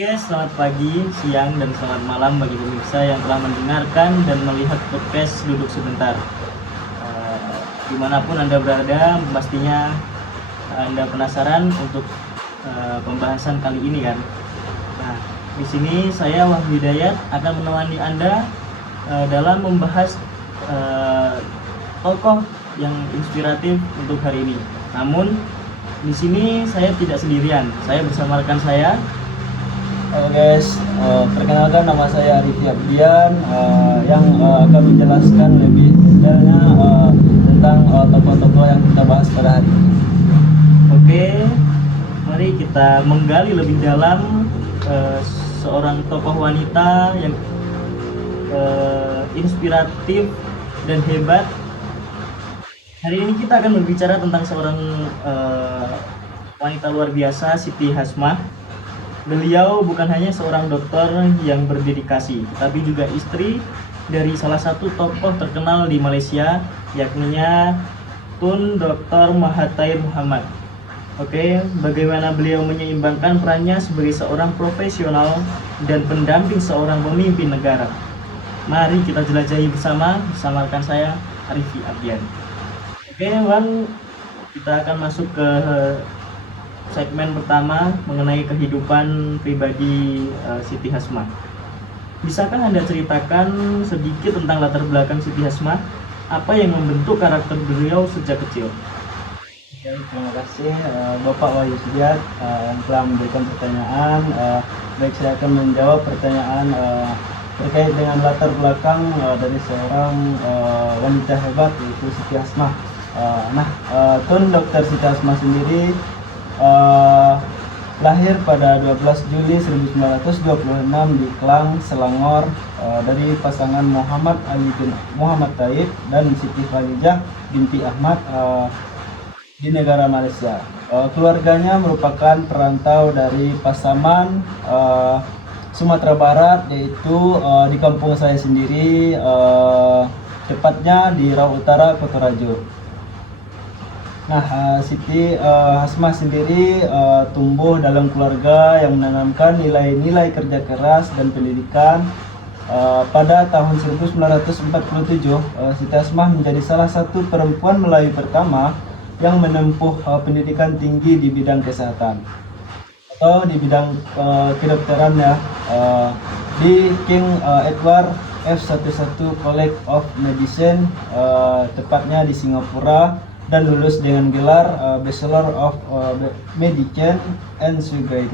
guys, selamat pagi, siang, dan selamat malam bagi pemirsa yang telah mendengarkan dan melihat podcast Duduk Sebentar. Dimanapun Anda berada, pastinya Anda penasaran untuk pembahasan kali ini kan. Nah, di sini saya Wahyu Hidayat akan menemani Anda dalam membahas tokoh yang inspiratif untuk hari ini. Namun di sini saya tidak sendirian, saya bersama rekan saya. Halo guys, perkenalkan nama saya Arifi Abdian yang akan menjelaskan lebih detailnya tentang tokoh-tokoh yang kita bahas pada hari ini. Oke, mari kita menggali lebih dalam seorang tokoh wanita yang inspiratif dan hebat. Hari ini kita akan berbicara tentang seorang wanita luar biasa, Siti Hasmah. Beliau bukan hanya seorang dokter yang berdedikasi, tapi juga istri dari salah satu tokoh terkenal di Malaysia, yakninya Tun Dr. Mahathir Mohamad. Oke, bagaimana beliau menyeimbangkan perannya sebagai seorang profesional dan pendamping seorang pemimpin negara. Mari kita jelajahi bersama rekan saya Arifi Abdian. Oke, Bang, kita akan masuk ke segmen pertama mengenai kehidupan pribadi Siti Hasmah. Bisakah Anda ceritakan sedikit tentang latar belakang Siti Hasmah? Apa yang membentuk karakter beliau sejak kecil? Oke, terima kasih Bapak Wahyu Hidayat yang telah memberikan pertanyaan. Baik, saya akan menjawab pertanyaan terkait dengan latar belakang dari seorang wanita hebat, yaitu Siti Hasmah. Tun Dr. Siti Hasmah sendiri lahir pada 12 Juli 1926 di Klang, Selangor, dari pasangan Muhammad Ali bin Muhammad Taib dan Siti Khadijah binti Ahmad di negara Malaysia. Keluarganya merupakan perantau dari Pasaman, Sumatera Barat, yaitu di kampung saya sendiri, tepatnya di Raub Utara, Kotorajo. Siti Hasmah sendiri tumbuh dalam keluarga yang menanamkan nilai-nilai kerja keras dan pendidikan. Pada tahun 1947, Siti Hasmah menjadi salah satu perempuan Melayu pertama yang menempuh pendidikan tinggi di bidang kesehatan atau di bidang kedokteran di King Edward F11 College of Medicine, tepatnya di Singapura, dan lulus dengan gelar Bachelor of Medicine and Surgery.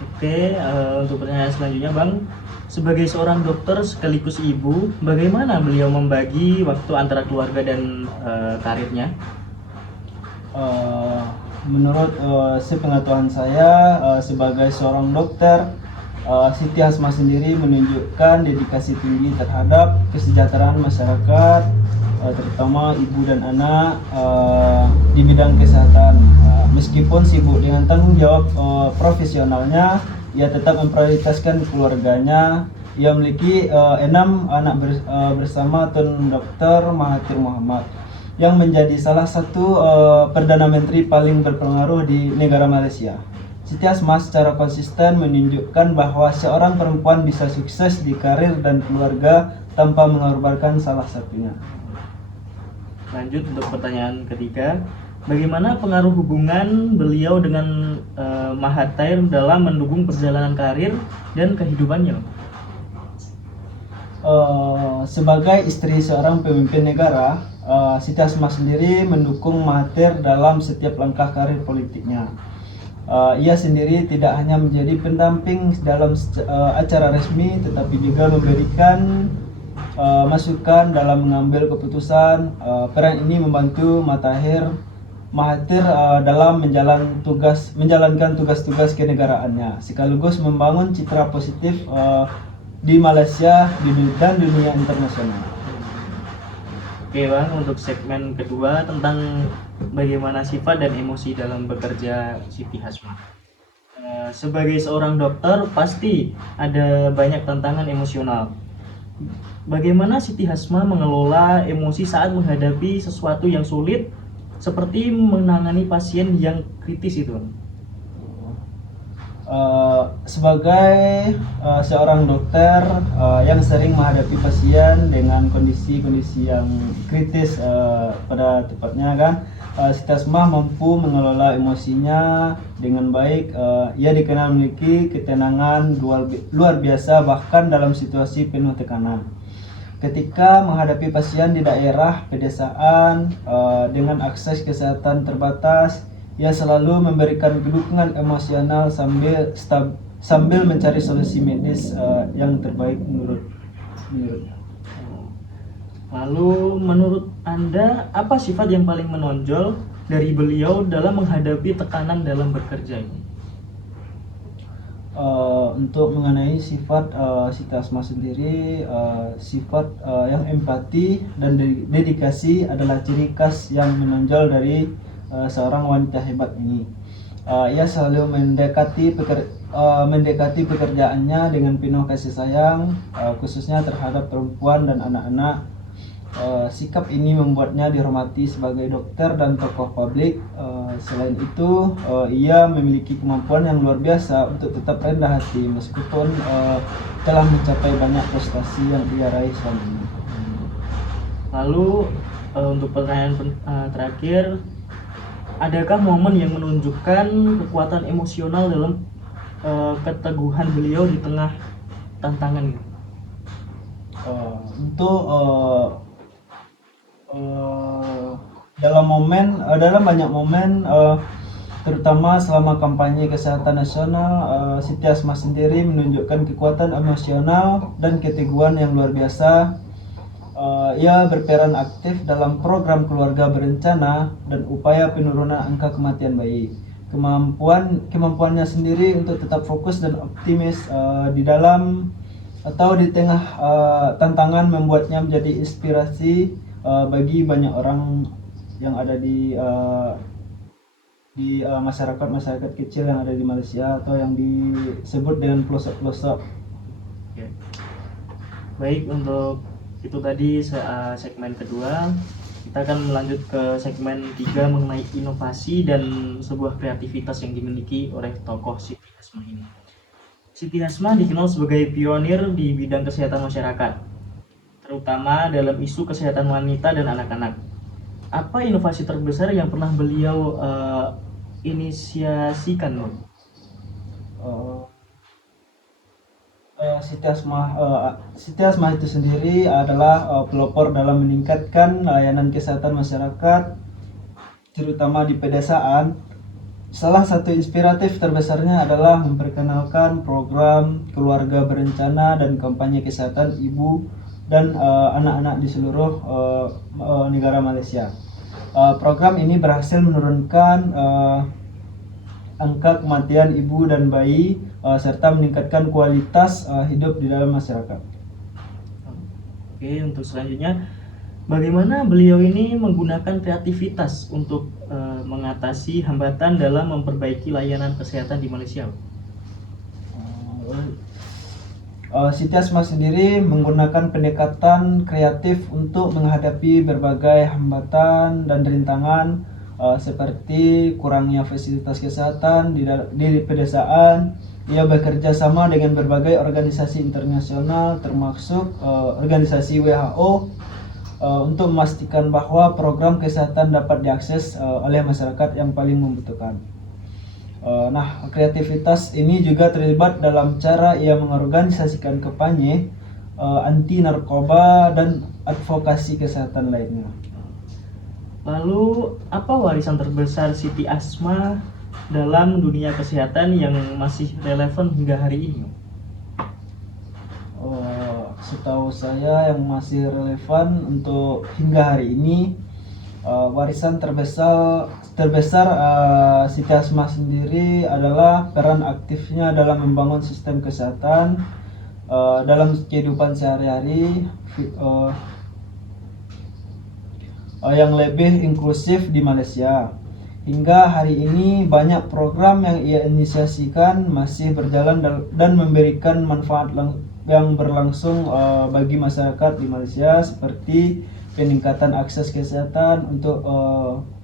Oke, untuk pertanyaan selanjutnya, Bang, sebagai seorang dokter sekaligus ibu, bagaimana beliau membagi waktu antara keluarga dan karirnya? Menurut sepengetahuan saya, sebagai seorang dokter, Siti Hasmah sendiri menunjukkan dedikasi tinggi terhadap kesejahteraan masyarakat, terutama ibu dan anak di bidang kesehatan. Meskipun sibuk dengan tanggung jawab profesionalnya, ia tetap memprioritaskan keluarganya. Ia memiliki 6 anak bersama Tun Dr. Mahathir Mohamad, yang menjadi salah satu Perdana Menteri paling berpengaruh di negara Malaysia. Siti Hasmah secara konsisten menunjukkan bahwa seorang perempuan bisa sukses di karir dan keluarga tanpa mengorbankan salah satunya. Lanjut untuk pertanyaan ketiga, bagaimana pengaruh hubungan beliau dengan Mahathir dalam mendukung perjalanan karir dan kehidupannya? Sebagai istri seorang pemimpin negara, Siti Hasmah sendiri mendukung Mahathir dalam setiap langkah karir politiknya. Ia sendiri tidak hanya menjadi pendamping dalam acara resmi, tetapi juga memberikan masukan dalam mengambil keputusan. Peran ini membantu Mahathir dalam menjalankan tugas-tugas kenegaraannya, sekaligus membangun citra positif di Malaysia dan dunia internasional. Oke, Bang, untuk segmen kedua tentang bagaimana sifat dan emosi dalam bekerja Siti Hasmah. Sebagai seorang dokter, pasti ada banyak tantangan emosional. Bagaimana Siti Hasmah mengelola emosi saat menghadapi sesuatu yang sulit, seperti menangani pasien yang kritis itu? Sebagai seorang dokter yang sering menghadapi pasien dengan kondisi-kondisi yang kritis, pada tepatnya kan, Siti Asmah mampu mengelola emosinya dengan baik. Ia dikenal memiliki ketenangan luar biasa bahkan dalam situasi penuh tekanan. Ketika menghadapi pasien di daerah pedesaan dengan akses kesehatan terbatas, ia selalu memberikan dukungan emosional sambil mencari solusi medis yang terbaik menurutnya. Lalu menurut Anda apa sifat yang paling menonjol dari beliau dalam menghadapi tekanan dalam bekerja ini? Untuk mengenai sifat Siti Asmah sendiri, sifat yang empati dan dedikasi adalah ciri khas yang menonjol dari seorang wanita hebat ini. Ia selalu mendekati pekerjaannya dengan penuh kasih sayang, khususnya terhadap perempuan dan anak-anak. Sikap ini membuatnya dihormati sebagai dokter dan tokoh publik. Selain itu, ia memiliki kemampuan yang luar biasa untuk tetap rendah hati meskipun telah mencapai banyak prestasi yang ia raih selama ini. Lalu untuk pertanyaan terakhir, adakah momen yang menunjukkan kekuatan emosional dalam keteguhan beliau di tengah tantangan ini? Dalam banyak momen, terutama selama kampanye kesehatan nasional, Siti Asmah sendiri menunjukkan kekuatan emosional dan keteguhan yang luar biasa. Ia berperan aktif dalam program keluarga berencana dan upaya penurunan angka kematian bayi. Kemampuannya sendiri untuk tetap fokus dan optimis di dalam atau di tengah tantangan membuatnya menjadi inspirasi bagi banyak orang yang ada di masyarakat kecil yang ada di Malaysia atau yang disebut dengan pelosok-pelosok. Baik, untuk itu tadi segmen kedua. Kita akan melanjut ke segmen 3 mengenai inovasi dan sebuah kreativitas yang dimiliki oleh tokoh Siti Asmah ini. Siti Asmah dikenal sebagai pionir di bidang kesehatan masyarakat, terutama dalam isu kesehatan wanita dan anak-anak. Apa inovasi terbesar yang pernah beliau inisiasikan, Nur? Siti Asmah itu sendiri adalah pelopor dalam meningkatkan layanan kesehatan masyarakat, terutama di pedesaan. Salah satu inspiratif terbesarnya adalah memperkenalkan program keluarga berencana dan kampanye kesehatan ibu dan anak-anak di seluruh negara Malaysia. Program ini berhasil menurunkan angka kematian ibu dan bayi serta meningkatkan kualitas hidup di dalam masyarakat. Oke, untuk selanjutnya, bagaimana beliau ini menggunakan kreativitas untuk mengatasi hambatan dalam memperbaiki layanan kesehatan di Malaysia? Siti Asmah sendiri menggunakan pendekatan kreatif untuk menghadapi berbagai hambatan dan rintangan seperti kurangnya fasilitas kesehatan di pedesaan. Ia bekerja sama dengan berbagai organisasi internasional termasuk organisasi WHO untuk memastikan bahwa program kesehatan dapat diakses oleh masyarakat yang paling membutuhkan. Kreativitas ini juga terlibat dalam cara ia mengorganisasikan kampanye anti narkoba dan advokasi kesehatan lainnya. Lalu, apa warisan terbesar Siti Asmah dalam dunia kesehatan yang masih relevan hingga hari ini? Setahu saya yang masih relevan untuk hingga hari ini, warisan terbesar Siti Asmah sendiri adalah peran aktifnya dalam membangun sistem kesehatan dalam kehidupan sehari-hari yang lebih inklusif di Malaysia. Hingga hari ini banyak program yang ia inisiasikan masih berjalan dan memberikan manfaat yang berlangsung bagi masyarakat di Malaysia, seperti peningkatan akses kesehatan untuk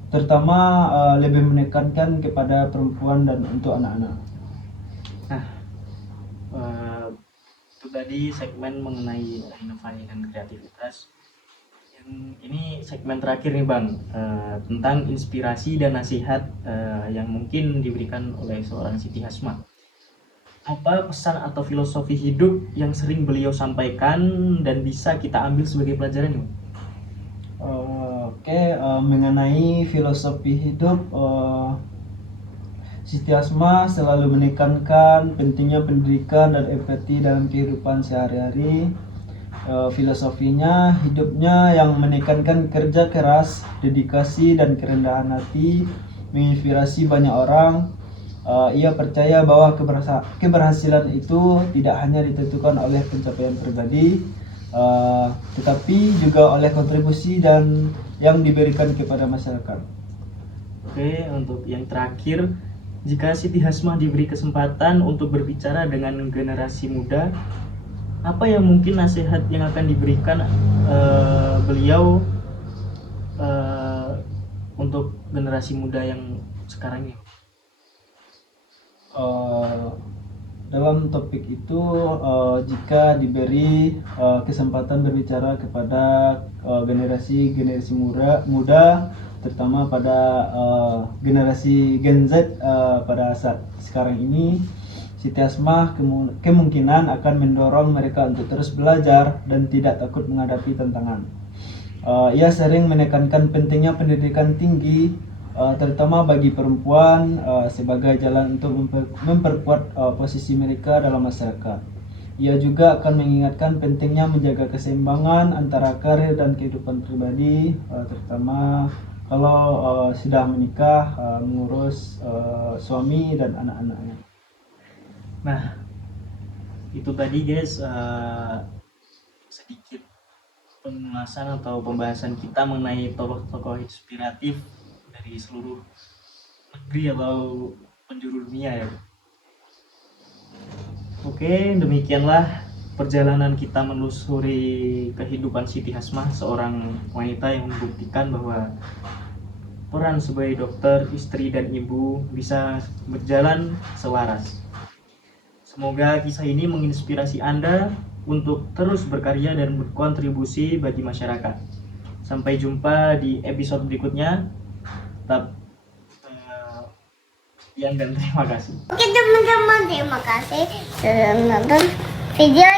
terutama lebih menekankan kepada perempuan dan untuk anak-anak. Nah, itu tadi segmen mengenai inovasi dan kreativitas. Yang ini segmen terakhir nih Bang, tentang inspirasi dan nasihat yang mungkin diberikan oleh seorang Siti Hasma. Apa pesan atau filosofi hidup yang sering beliau sampaikan dan bisa kita ambil sebagai pelajaran nih, Bang? Oke, mengenai filosofi hidup, Siti Asma selalu menekankan pentingnya pendidikan dan empati dalam kehidupan sehari-hari. Filosofinya hidupnya yang menekankan kerja keras, dedikasi dan kerendahan hati, menginspirasi banyak orang. Ia percaya bahwa keberhasilan itu tidak hanya ditentukan oleh pencapaian pribadi, tetapi juga oleh kontribusi dan yang diberikan kepada masyarakat. Oke, untuk yang terakhir, jika Siti Hasma diberi kesempatan untuk berbicara dengan generasi muda, apa yang mungkin nasihat yang akan diberikan beliau untuk generasi muda yang sekarang ini? Dalam topik itu, jika diberi kesempatan berbicara kepada generasi muda, terutama pada generasi Gen Z pada saat sekarang ini, Siti Asmah kemungkinan akan mendorong mereka untuk terus belajar dan tidak takut menghadapi tantangan. Ia sering menekankan pentingnya pendidikan tinggi, terutama bagi perempuan, sebagai jalan untuk memperkuat posisi mereka dalam masyarakat. Ia juga akan mengingatkan pentingnya menjaga keseimbangan antara karir dan kehidupan pribadi, terutama kalau sudah menikah, mengurus suami dan anak-anaknya. Nah, itu tadi guys, sedikit pembahasan atau pembahasan kita mengenai tokoh-tokoh inspiratif dari seluruh negeri atau penjuru dunia ya. Oke, demikianlah perjalanan kita menelusuri kehidupan Siti Hasmah, seorang wanita yang membuktikan bahwa peran sebagai dokter, istri, dan ibu bisa berjalan selaras. Semoga kisah ini menginspirasi Anda untuk terus berkarya dan berkontribusi bagi masyarakat. Sampai jumpa di episode berikutnya. Tetap sekian dan terima kasih. Oke teman-teman, terima kasih sudah menonton video